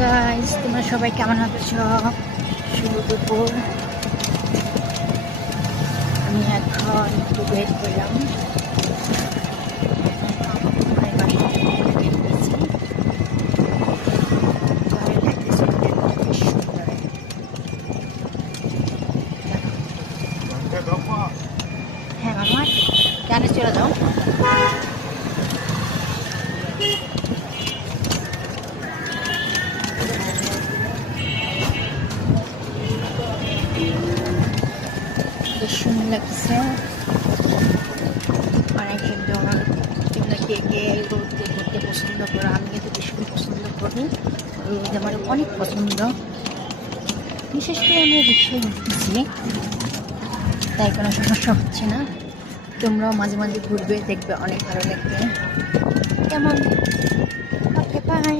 Guys, তোমরা সবাই কেমন আছো? শুভ দুপুর। আমি এখন একটু বের করলাম। হ্যাঁ মামা, জানিস চলে যাও। সুন্দর লাগছে। অনেক একজন তোমরা কে কে রোদে ঘুরতে পছন্দ করো? আমি কিন্তু ভীষণ পছন্দ করি, রোদ আমার অনেক পছন্দ। বিশেষ করে আমি রিক্সায় ঘুরতেছি, তাই কোনো সমস্যা হচ্ছে না। তোমরাও মাঝে মাঝে ঘুরবে, দেখবে অনেক ভালো লাগবে। কেমন? ওকে, বাই।